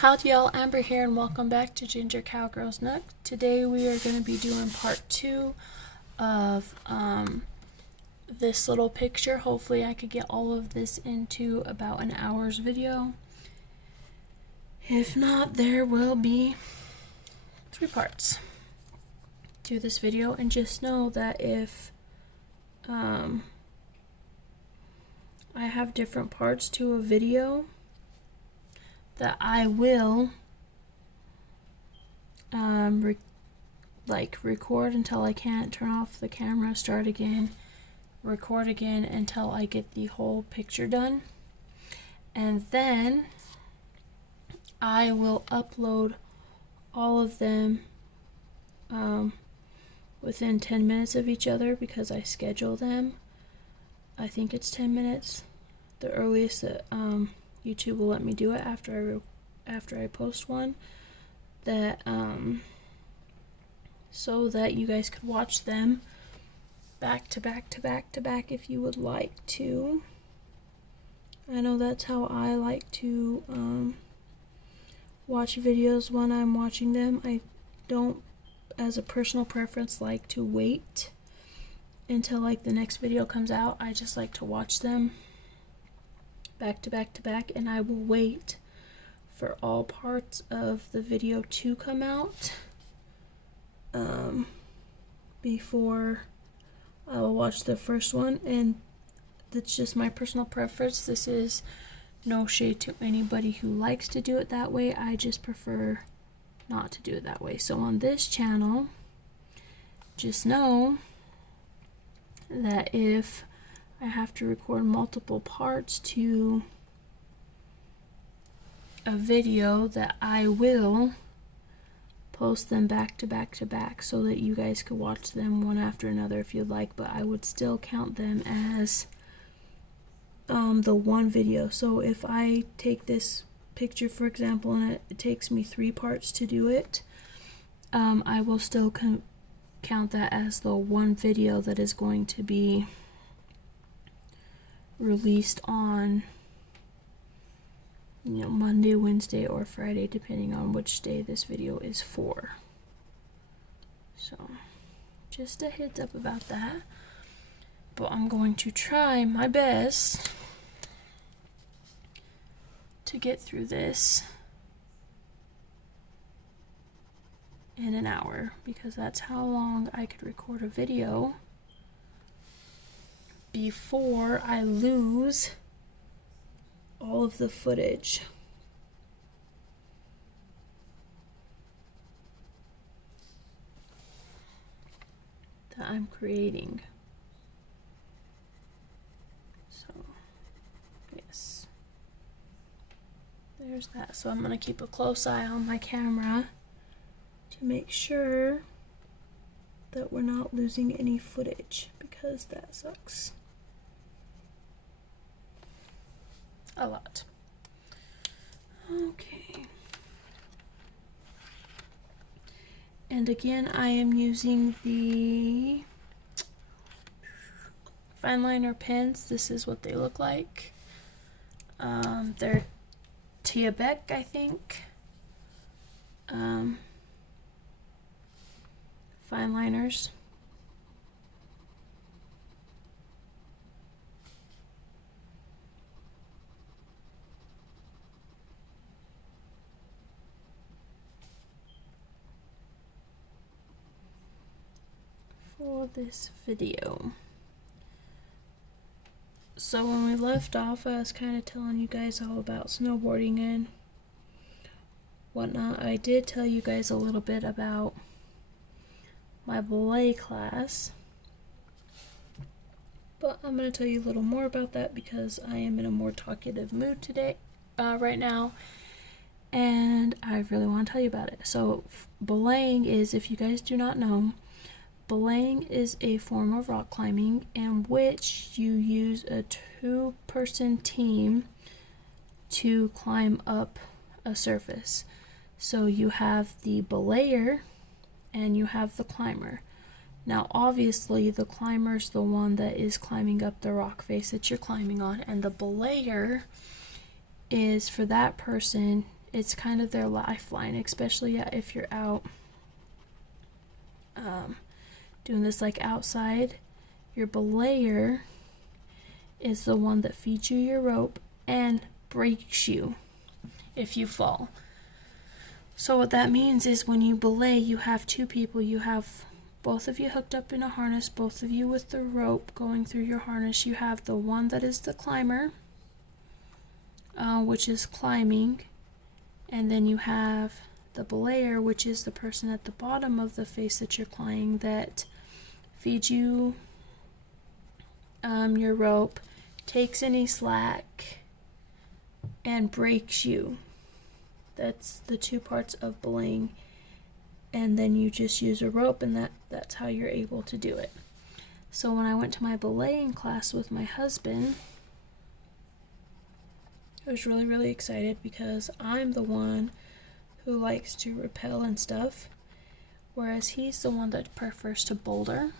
Howdy y'all, Amber here and welcome back to Ginger Cowgirl's Nook. Today we are going to be doing part 2 of this little picture. Hopefully I could get all of this into about an hour's video. If not, there will be 3 parts to this video, and just know that if I have different parts to a video, that I will record until I can't, turn off the camera, start again, record again until I get the whole picture done, and then I will upload all of them within 10 minutes of each other, because I schedule them. I think it's 10 minutes, the earliest that YouTube will let me do it after I post one, that so that you guys could watch them back to back to back to back if you would like to. I know that's how I like to watch videos when I'm watching them. I don't, as a personal preference, like to wait until like the next video comes out. I just like to watch them back to back to back, and I will wait for all parts of the video to come out before I will watch the first one. And that's just my personal preference. This is no shade to anybody who likes to do it that way. I just prefer not to do it that way. So on this channel, just know that if I have to record multiple parts to a video, that I will post them back to back to back so that you guys could watch them one after another if you'd like, but I would still count them as the one video. So if I take this picture, for example, and it takes me 3 parts to do it, I will still count that as the one video that is going to be released on, Monday, Wednesday, or Friday, depending on which day this video is for. So just a heads up about that. But I'm going to try my best to get through this in an hour, because that's how long I could record a video before I lose all of the footage. That I'm creating. So, yes. There's that. So I'm going to keep a close eye on my camera to make sure that we're not losing any footage, because that sucks a lot. Okay. And again, I am using the fine liner pens. This is what they look like. They're Tia Beck, I think. Fine liners. For this video. So when we left off, I was kind of telling you guys all about snowboarding and whatnot. I did tell you guys a little bit about my ballet class, but I'm going to tell you a little more about that because I am in a more talkative mood today, right now, and I really want to tell you about it. So belaying is, if you guys do not know, belaying is a form of rock climbing in which you use a 2-person team to climb up a surface. So you have the belayer and you have the climber. Now obviously the climber's the one that is climbing up the rock face that you're climbing on, and the belayer is, for that person, it's kind of their lifeline, especially if you're out doing this like outside. Your belayer is the one that feeds you your rope and breaks you if you fall. So what that means is when you belay, you have two people. You have both of you hooked up in a harness, both of you with the rope going through your harness. You have the one that is the climber, which is climbing, and then you have the belayer, which is the person at the bottom of the face that you're climbing, that feeds you your rope, takes any slack, and breaks you. That's the two parts of belaying. And then you just use a rope, and that's how you're able to do it. So when I went to my belaying class with my husband, I was really, really excited because I'm the one who likes to rappel and stuff, whereas he's the one that prefers to boulder.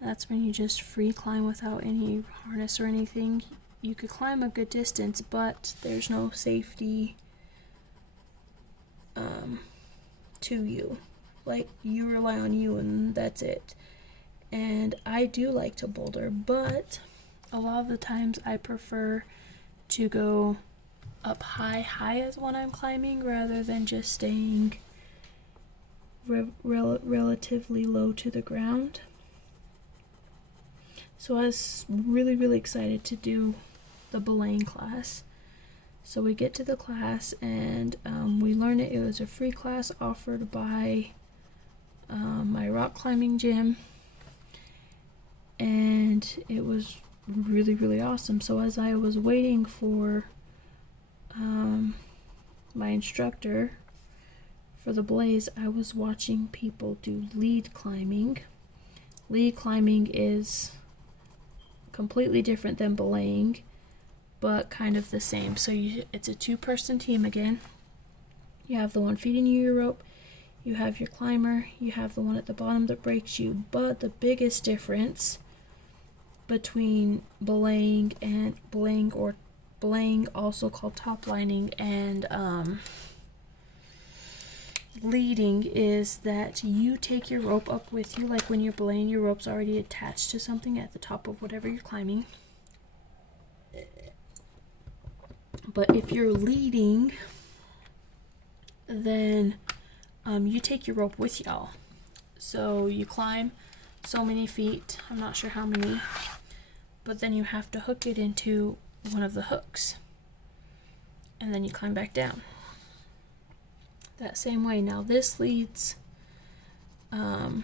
That's when you just free climb without any harness or anything. You could climb a good distance, but there's no safety to you. Like, you rely on you and that's it. And I do like to boulder, but a lot of the times I prefer to go up high as when I'm climbing, rather than just staying relatively low to the ground. So I was really, really excited to do the belaying class. So we get to the class, and we learn it. It was a free class offered by my rock climbing gym, and it was really, really awesome. So as I was waiting for my instructor for the blaze, I was watching people do lead climbing. Lead climbing is completely different than belaying, but kind of the same. So it's a two-person team again. You have the one feeding you your rope, you have your climber, you have the one at the bottom that breaks you. But the biggest difference between belaying, also called top lining, and leading, is that you take your rope up with you. Like when you're belaying, your rope's already attached to something at the top of whatever you're climbing. But if you're leading, then you take your rope with y'all. So you climb so many feet, I'm not sure how many, but then you have to hook it into one of the hooks, and then you climb back down. That same way. Now this leads, I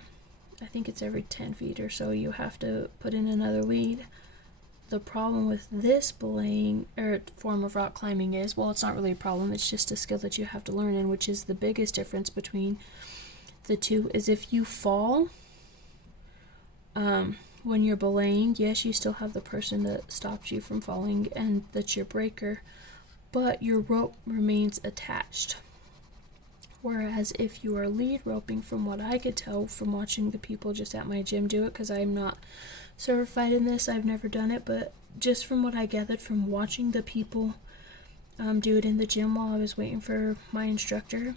think it's every 10 feet or so you have to put in another lead. The problem with this belaying or form of rock climbing is, well, it's not really a problem, it's just a skill that you have to learn, and which is the biggest difference between the two, is if you fall, when you're belaying, yes, you still have the person that stops you from falling, and that's your breaker, but your rope remains attached. Whereas if you are lead roping, from what I could tell from watching the people just at my gym do it, because I'm not certified in this, I've never done it, but just from what I gathered from watching the people do it in the gym while I was waiting for my instructor,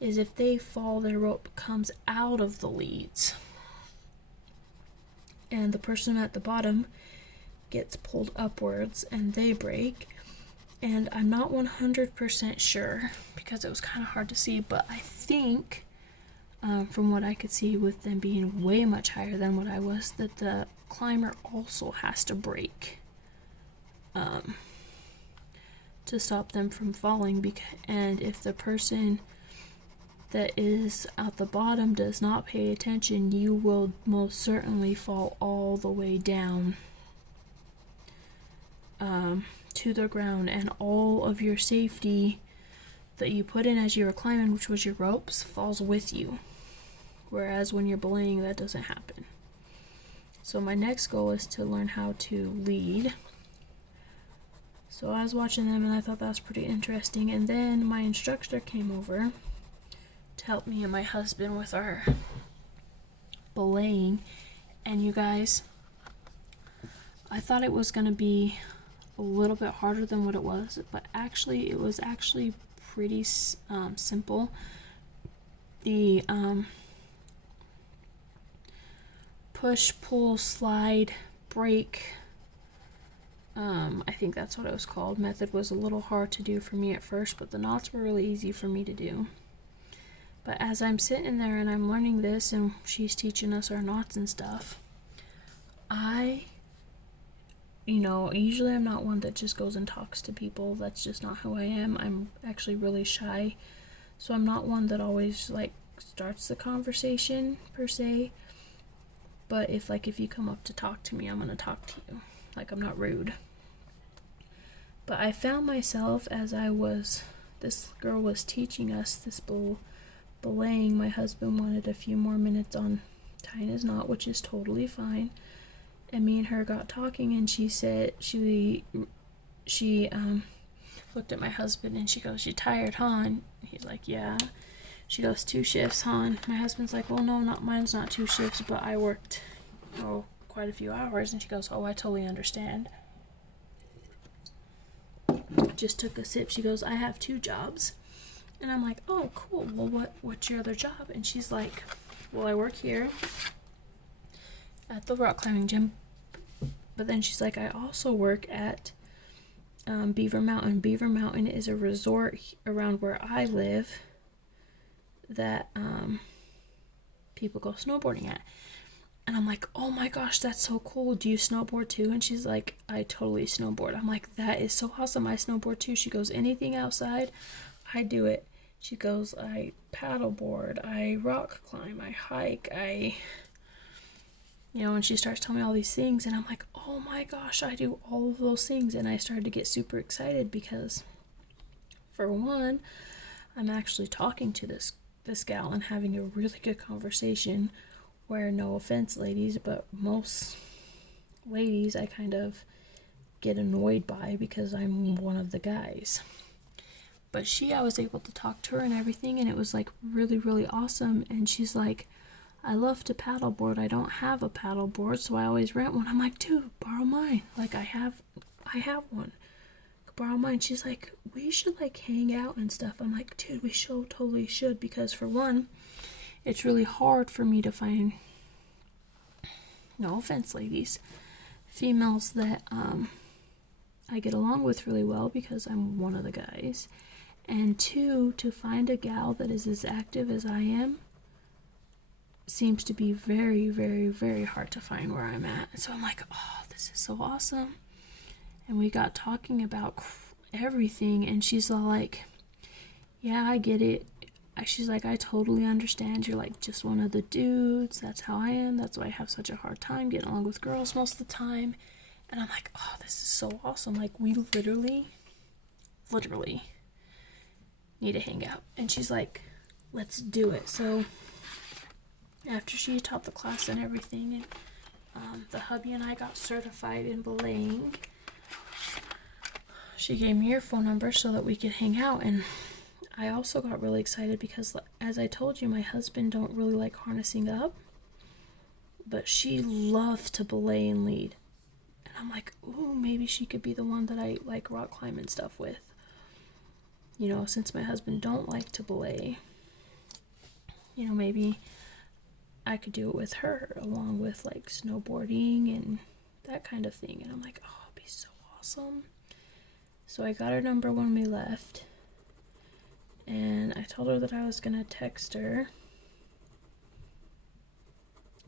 is if they fall, their rope comes out of the leads, and the person at the bottom gets pulled upwards and they break. And I'm not 100% sure because it was kind of hard to see, but I think from what I could see, with them being way much higher than what I was, that the climber also has to break to stop them from falling. And if the person that is at the bottom does not pay attention, you will most certainly fall all the way down to the ground, and all of your safety that you put in as you were climbing, which was your ropes, falls with you. Whereas when you're belaying, that doesn't happen. So my next goal is to learn how to lead. So I was watching them and I thought that was pretty interesting, and then my instructor came over to help me and my husband with our belaying. And you guys, I thought it was going to be a little bit harder than what it was, but actually it was pretty simple. The push, pull, slide, break, I think that's what it was called, method was a little hard to do for me at first, but the knots were really easy for me to do. But as I'm sitting there and I'm learning this and she's teaching us our knots and stuff, usually I'm not one that just goes and talks to people. That's just not who I am. I'm actually really shy. So I'm not one that always starts the conversation per se. But if you come up to talk to me, I'm going to talk to you. I'm not rude. But I found myself as this girl was teaching us this belaying. My husband wanted a few more minutes on tying his knot, which is totally fine. And me and her got talking, and she said, she looked at my husband and she goes, "You tired, hon?" He's like, "Yeah." She goes, "2 shifts, hon?" My husband's like, "Well, no, mine's not 2 shifts, but I worked, quite a few hours." And she goes, "Oh, I totally understand." Just took a sip. She goes, "I have 2 jobs." And I'm like, "Oh, cool. Well, what's your other job?" And she's like, "Well, I work here at the rock climbing gym, but then," she's like, "I also work at Beaver Mountain. Beaver Mountain is a resort around where I live that people go snowboarding at." And I'm like, "Oh my gosh, that's so cool. Do you snowboard too?" And she's like, "I totally snowboard." I'm like, "That is so awesome. I snowboard too." She goes, "Anything outside, I do it." She goes, "I paddleboard, I rock climb, I hike, and she starts telling me all these things, and I'm like, "Oh my gosh, I do all of those things." And I started to get super excited because, for one, I'm actually talking to this gal and having a really good conversation where, no offense, ladies, but most ladies I kind of get annoyed by because I'm one of the guys. But I was able to talk to her and everything, and it was really, really awesome. And she's like, "I love to paddleboard. I don't have a paddleboard, so I always rent one." I'm like, "Dude, borrow mine. I have one. Borrow mine." She's like, "We should hang out and stuff." I'm like, "Dude, we totally should, because for one, it's really hard for me to find, no offense, ladies, females that I get along with really well because I'm one of the guys. And 2, to find a gal that is as active as I am seems to be very, very, very hard to find where I'm at." So I'm like, "Oh, this is so awesome." And we got talking about everything, and she's all like, "Yeah, I get it." She's like, "I totally understand. You're just one of the dudes. That's how I am. That's why I have such a hard time getting along with girls most of the time." And I'm like, "Oh, this is so awesome. We literally need to hang out." And she's like, "Let's do it." So after she taught the class and everything, and the hubby and I got certified in belaying, she gave me her phone number so that we could hang out. And I also got really excited because, as I told you, my husband don't really like harnessing up, but she loves to belay and lead. And I'm like, "Ooh, maybe she could be the one that I rock climb and stuff with. Since my husband don't like to belay, maybe I could do it with her, along with snowboarding and that kind of thing." And I'm like, "Oh, it'd be so awesome." So I got her number when we left, and I told her that I was gonna text her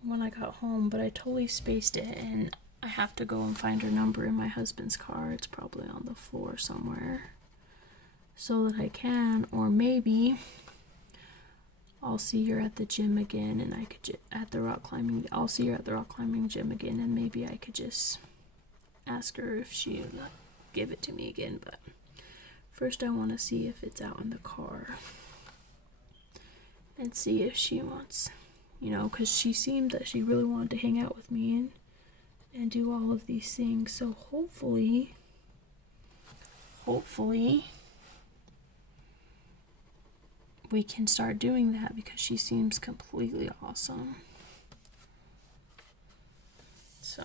when I got home, but I totally spaced it, and I have to go and find her number in my husband's car. It's probably on the floor somewhere, so that I can, or maybe I'll see her at the gym again, and I could I'll see her at the rock climbing gym again, and maybe I could just ask her if she'll give it to me again. But first I want to see if it's out in the car and see if she wants, because she seemed that she really wanted to hang out with me and do all of these things. So hopefully we can start doing that, because she seems completely awesome. So,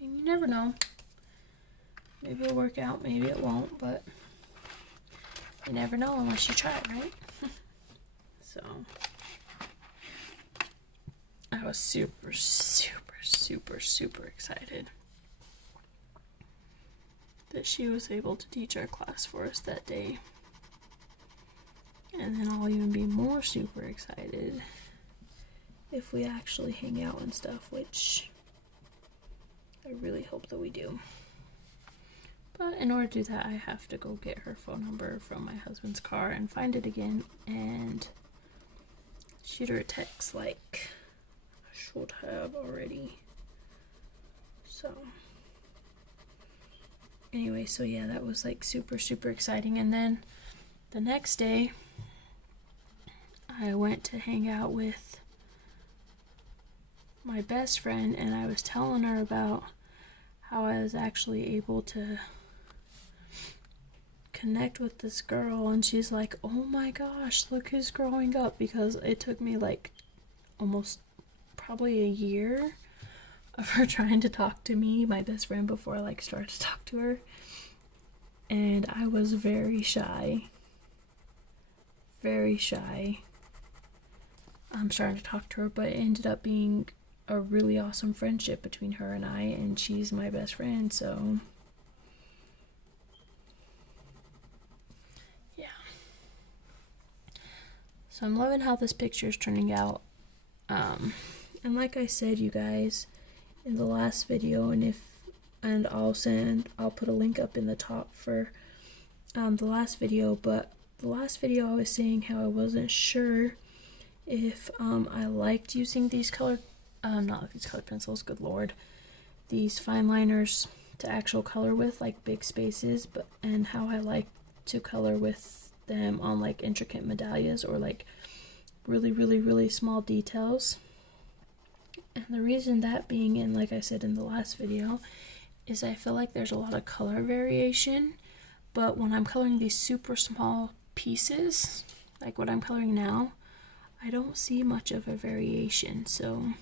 you never know. Maybe it'll work out, maybe it won't, but You never know unless you try, right? So I was super, super, super, super excited that she was able to teach our class for us that day. And then I'll even be more super excited if we actually hang out and stuff, which I really hope that we do. But in order to do that, I have to go get her phone number from my husband's car and find it again and shoot her a text like I should have already. So anyway, so yeah, that was like super, super exciting. And then the next day, I went to hang out with my best friend, and I was telling her about how I was actually able to connect with this girl, and she's like, oh my gosh, look who's growing up, because it took me like almost probably a year of her trying to talk to me, my best friend, before I like started to talk to her. And I was very shy. Very shy. I'm starting to talk to her, but it ended up being a really awesome friendship between her and I, and she's my best friend, so yeah. So I'm loving how this picture is turning out. And like I said, you guys, in the last video, and I'll put a link up in the top for the last video, but the last video I was saying how I wasn't sure if I liked using these colored, not these colored pencils, good lord, these fine liners to actual color with, like big spaces, and how I like to color with them on like intricate medallions or like really, really, really small details. And the reason that being, and like I said in the last video, is I feel like there's a lot of color variation, but when I'm coloring these super small pieces, like what I'm coloring now, I don't see much of a variation, so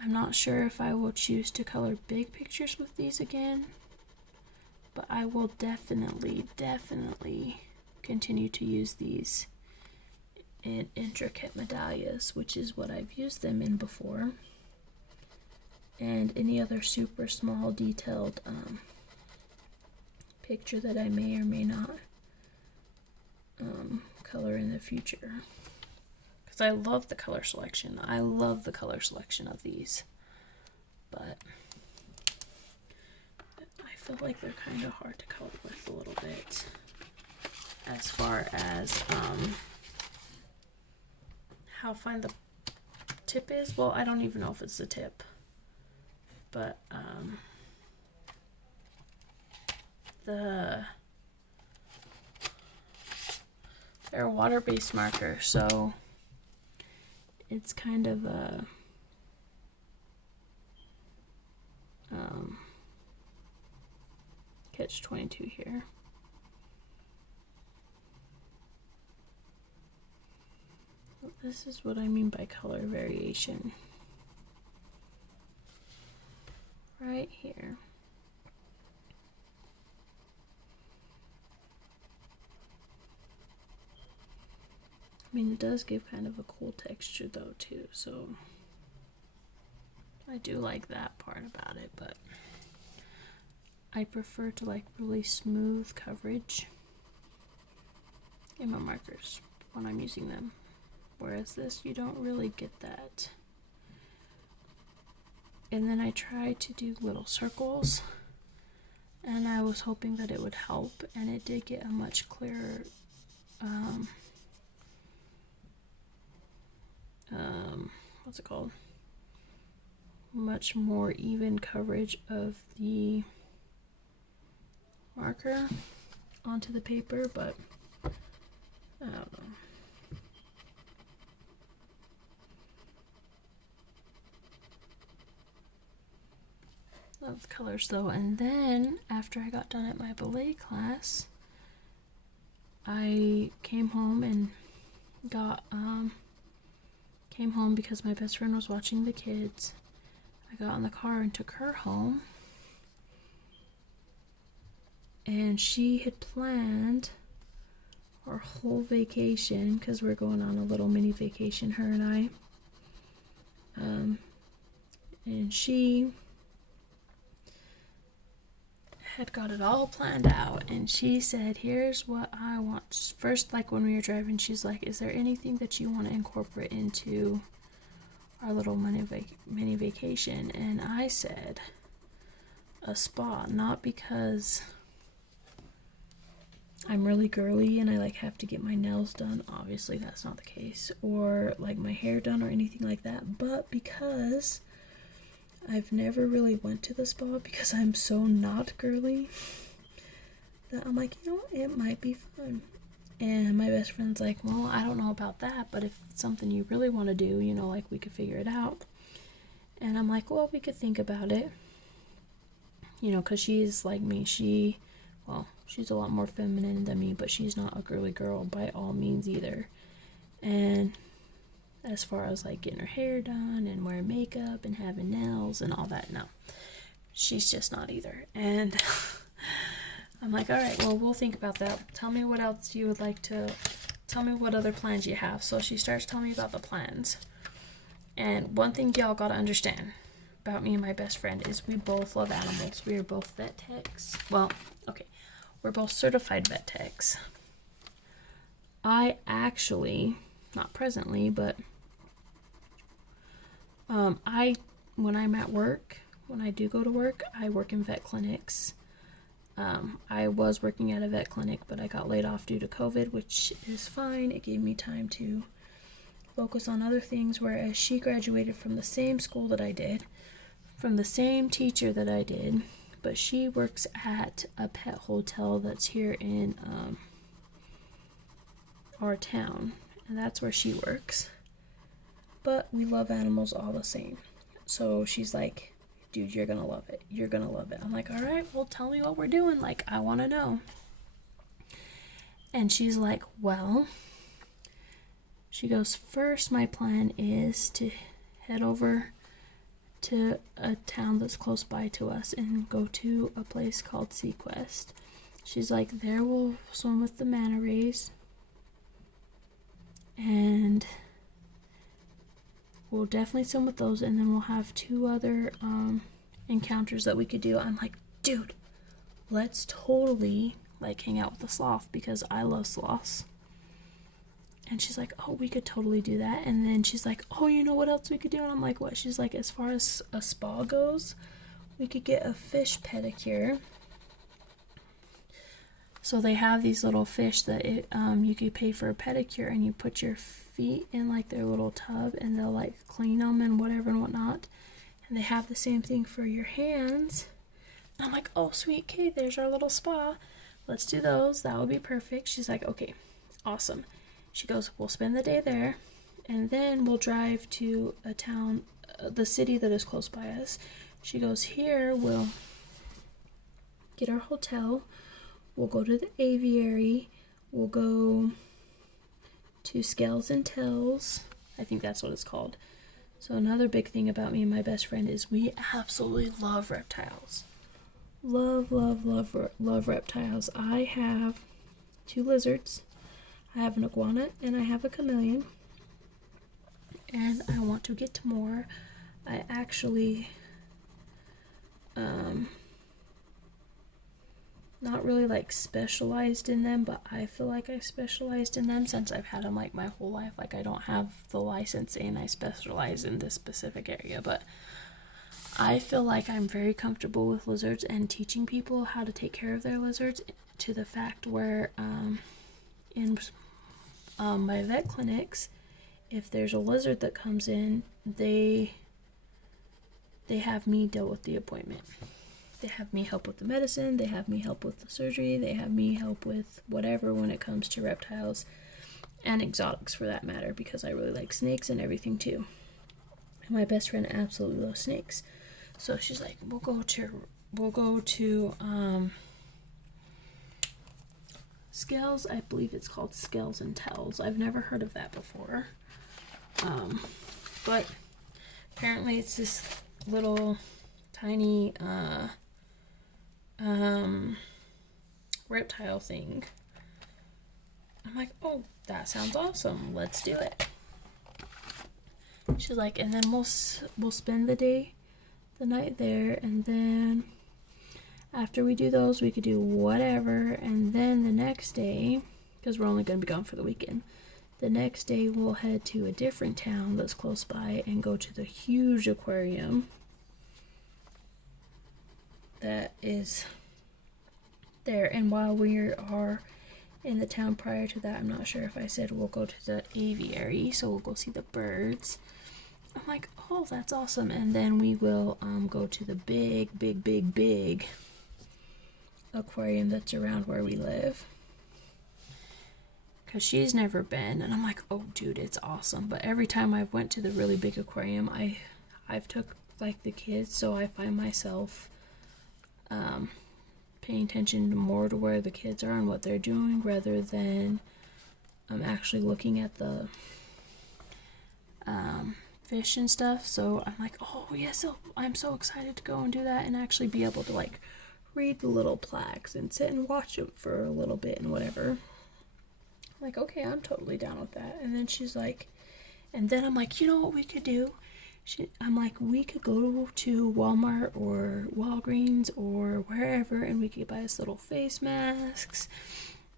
I'm not sure if I will choose to color big pictures with these again, but I will definitely continue to use these in intricate medallions, which is what I've used them in before, and any other super small detailed picture that I may or may not color in the future, because I love the color selection. I love the color selection of these, but I feel like they're kind of hard to color with a little bit as far as how fine the tip is. Well, I don't even know if it's the tip, but they're a water-based marker, so it's kind of a catch-22 here. This is what I mean by color variation. Right here. I mean, it does give kind of a cool texture though too, so I do like that part about it, but I prefer to like really smooth coverage in my markers when I'm using them. Whereas this, you don't really get that. And then I tried to do little circles, and I was hoping that it would help, and it did get a much clearer what's it called? Much more even coverage of the marker onto the paper, but I don't know. Love the colors though. And then after I got done at my ballet class, I came home and came home because my best friend was watching the kids. I got in the car and took her home, and she had planned our whole vacation, because we're going on a little mini vacation, her and I. And she had got it all planned out, and she said, here's what I want. First, like when we were driving, she's like, is there anything that you want to incorporate into our little mini vacation? And I said, a spa. Not because I'm really girly and I like have to get my nails done, obviously that's not the case, or like my hair done or anything like that, but because I've never really went to the spa because I'm so not girly that I'm like, you know what, it might be fun. And my best friend's like, well, I don't know about that, but if it's something you really want to do, you know, like we could figure it out. And I'm like, well, we could think about it, you know, because she's like me. She's a lot more feminine than me, but she's not a girly girl by all means either. And as far as like getting her hair done and wearing makeup and having nails and all that, no, she's just not either. And I'm like, all right, well, we'll think about that. Tell me what else you would like to, tell me what other plans you have. So she starts telling me about the plans. And one thing y'all gotta understand about me and my best friend is we both love animals. We are both vet techs. Well, okay, we're both certified vet techs. I actually, not presently, but when I'm at work, when I do go to work, I work in vet clinics. I was working at a vet clinic, but I got laid off due to COVID, which is fine. It gave me time to focus on other things, whereas she graduated from the same school that I did, from the same teacher that I did, but she works at a pet hotel that's here in our town, and that's where she works. But we love animals all the same. So she's like, dude, you're gonna love it. You're gonna love it. I'm like, all right, well, tell me what we're doing. Like, I want to know. And she's like, well, she goes, first, my plan is to head over to a town that's close by to us and go to a place called Sequest. She's like, there we'll swim with the manta rays. And we'll definitely swim with those, and then we'll have 2 other encounters that we could do. I'm like, dude, let's totally like hang out with the sloth because I love sloths. And she's like, oh, we could totally do that. And then she's like, oh, you know what else we could do? And I'm like, what? She's like, as far as a spa goes, we could get a fish pedicure. So they have these little fish that you could pay for a pedicure, and you put your feet in like their little tub, and they'll like clean them and whatever and whatnot. And they have the same thing for your hands. And I'm like, oh, sweet, okay, there's our little spa. Let's do those. That would be perfect. She's like, okay, awesome. She goes, we'll spend the day there, and then we'll drive to a town, the city that is close by us. She goes, here we'll get our hotel. We'll go to the aviary. We'll go to Scales and Tells. I think that's what it's called. So another big thing about me and my best friend is we absolutely love reptiles. Love, love, love, love reptiles. I have 2 lizards. I have an iguana and I have a chameleon. And I want to get more. I actually not really like specialized in them, but I feel like I specialized in them since I've had them like my whole life. Like, I don't have the license and I specialize in this specific area, but I feel like I'm very comfortable with lizards and teaching people how to take care of their lizards, to the fact where in my vet clinics, if there's a lizard that comes in, they have me deal with the appointment. They have me help with the medicine, they have me help with the surgery, they have me help with whatever when it comes to reptiles and exotics for that matter, because I really like snakes and everything too. And my best friend absolutely loves snakes. So she's like, we'll go to Scales, I believe it's called Scales and Tells. I've never heard of that before. But apparently it's this little tiny reptile thing. I'm like, oh, that sounds awesome. Let's do it. She's like, and then we'll spend the night there, and then after we do those, we could do whatever, and then the next day, because we're only going to be gone for the weekend, the next day we'll head to a different town that's close by and go to the huge aquarium that is there. And while we are in the town prior to that, I'm not sure if I said we'll go to the aviary, so we'll go see the birds. I'm like, oh, that's awesome. And then we will go to the big aquarium that's around where we live, because she's never been. And I'm like, oh dude, it's awesome. But every time I went to the really big aquarium, I've took like the kids, so I find myself paying attention more to where the kids are and what they're doing, rather than actually looking at the fish and stuff. So I'm like, oh yes, I'm so excited to go and do that and actually be able to like read the little plaques and sit and watch them for a little bit and whatever. I'm like, okay, I'm totally down with that. And then she's like, and then I'm like, you know what we could do? I'm like, we could go to Walmart or Walgreens or wherever, and we could buy us little face masks,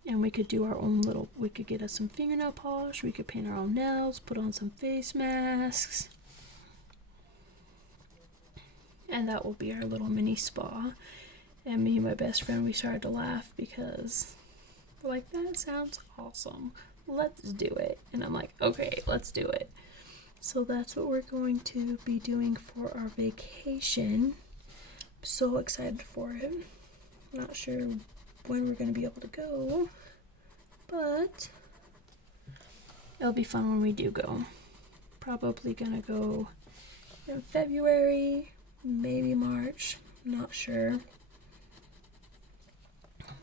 and we could do our own little, we could get us some fingernail polish, we could paint our own nails, put on some face masks, and that will be our little mini spa. And me and my best friend, we started to laugh because we're like, that sounds awesome, let's do it. And I'm like, okay, let's do it. So that's what we're going to be doing for our vacation. I'm so excited for it. Not sure when we're going to be able to go, but it'll be fun when we do go. Probably going to go in February, maybe March, not sure.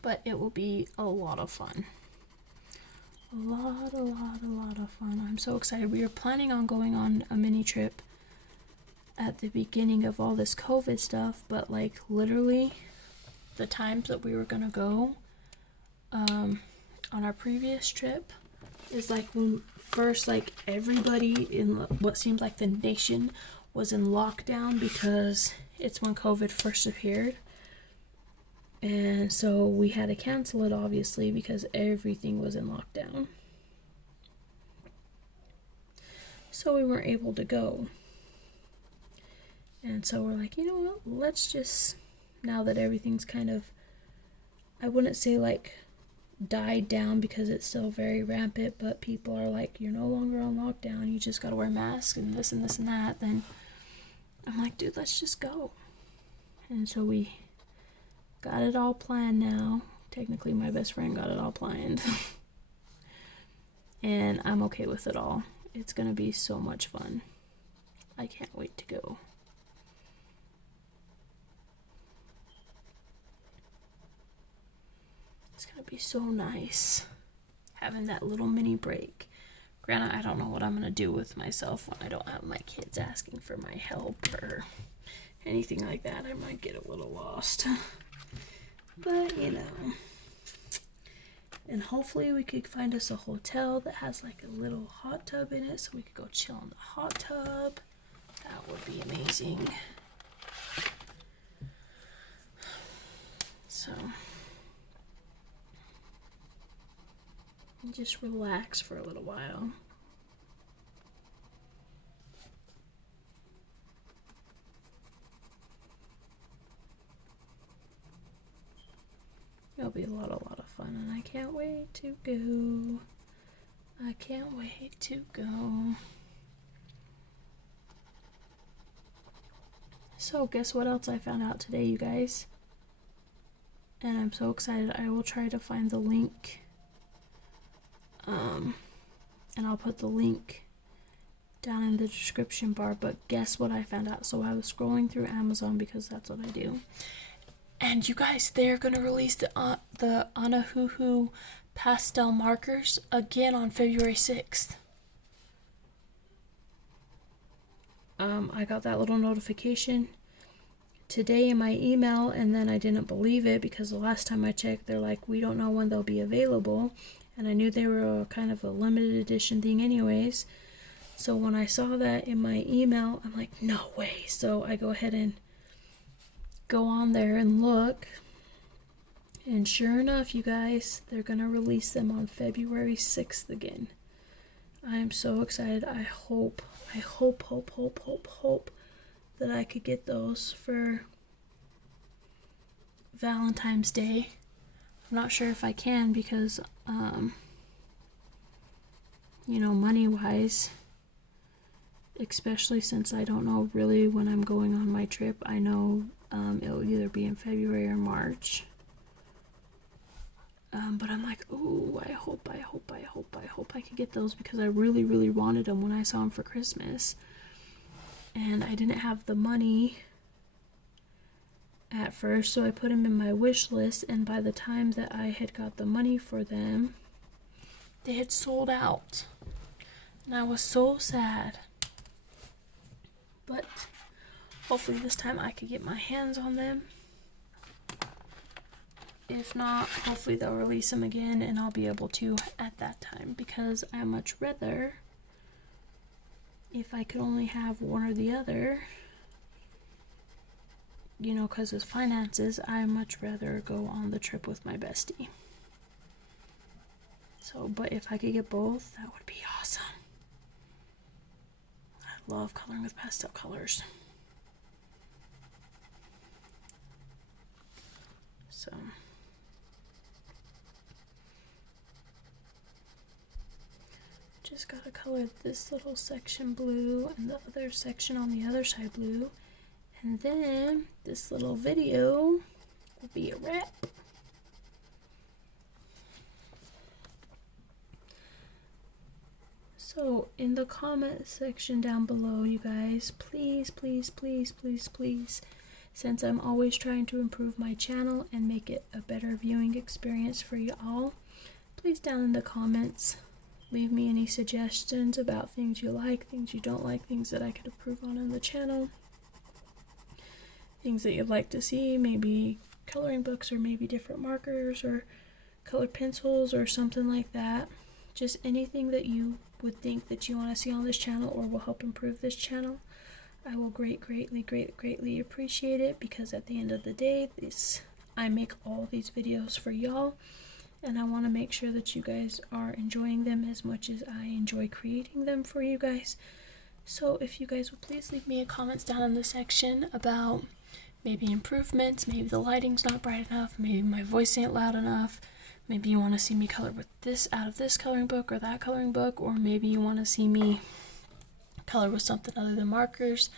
But it will be a lot of fun. A lot of fun. I'm so excited. We were planning on going on a mini trip at the beginning of all this COVID stuff, but like literally the times that we were gonna go on our previous trip is like when first like everybody in what seems like the nation was in lockdown, because it's when COVID first appeared. And so we had to cancel it, obviously, because everything was in lockdown. So we weren't able to go. And so we're like, you know what, let's just, now that everything's kind of, I wouldn't say like died down because it's still very rampant, but people are like, you're no longer on lockdown, you just gotta wear masks and this and this and that, then I'm like, dude, let's just go. And so we got it all planned now. Technically, my best friend got it all planned. And I'm okay with it all. It's gonna be so much fun. I can't wait to go. It's gonna be so nice having that little mini break. Granted, I don't know what I'm gonna do with myself when I don't have my kids asking for my help or anything like that. I might get a little lost. But, you know, and hopefully we could find us a hotel that has like a little hot tub in it, so we could go chill in the hot tub. That would be amazing. So, just relax for a little while. It'll be a lot of fun, and I can't wait to go. I can't wait to go. So, guess what else I found out today, you guys? And I'm so excited. I will try to find the link. And I'll put the link down in the description bar. But guess what I found out? So I was scrolling through Amazon because that's what I do. And you guys, they're going to release the Anahuhu pastel markers again on February 6th. I got that little notification today in my email, and then I didn't believe it because the last time I checked, they're like, we don't know when they'll be available. and I knew they were kind of a limited edition thing anyways. So when I saw that in my email, I'm like, no way. So I go ahead and go on there and look. And sure enough, you guys, they're going to release them on February 6th again. I am so excited. I hope that I could get those for Valentine's Day. I'm not sure if I can because, money-wise, especially since I don't know really when I'm going on my trip. I know it'll either be in February or March. But I'm like, ooh, I hope I could get those because I really, really wanted them when I saw them for Christmas. And I didn't have the money at first, so I put them in my wish list, and by the time that I had got the money for them, they had sold out. And I was so sad. But hopefully this time I could get my hands on them. If not, hopefully they'll release them again and I'll be able to at that time, because I much rather, if I could only have one or the other, because of finances, I much rather go on the trip with my bestie. So, but if I could get both, that would be awesome. I love coloring with pastel colors. So just gotta color this little section blue and the other section on the other side blue, and then this little video will be a wrap. So in the comment section down below, you guys, please, since I'm always trying to improve my channel and make it a better viewing experience for you all, please down in the comments leave me any suggestions about things you like, things you don't like, things that I could improve on in the channel, things that you'd like to see, maybe coloring books or maybe different markers or colored pencils or something like that. Just anything that you would think that you want to see on this channel or will help improve this channel. I will greatly appreciate it, because at the end of the day, I make all these videos for y'all, and I want to make sure that you guys are enjoying them as much as I enjoy creating them for you guys. So if you guys would please leave me a comments down in the section about maybe improvements, maybe the lighting's not bright enough, maybe my voice ain't loud enough, maybe you want to see me color with this out of this coloring book or that coloring book, or maybe you want to see me color with something other than markers.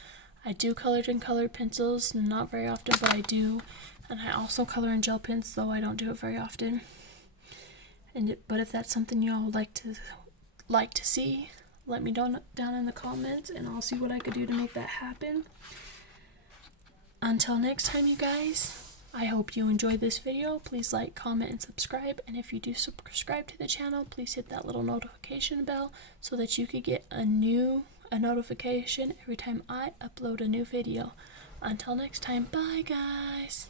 I do color in colored pencils, not very often, but I do. And I also color in gel pens, though I don't do it very often. But if that's something y'all would like to see, let me know down in the comments, and I'll see what I could do to make that happen. Until next time, you guys, I hope you enjoyed this video. Please like, comment, and subscribe. And if you do subscribe to the channel, please hit that little notification bell so that you could get a notification every time I upload a new video. Until next time, bye guys.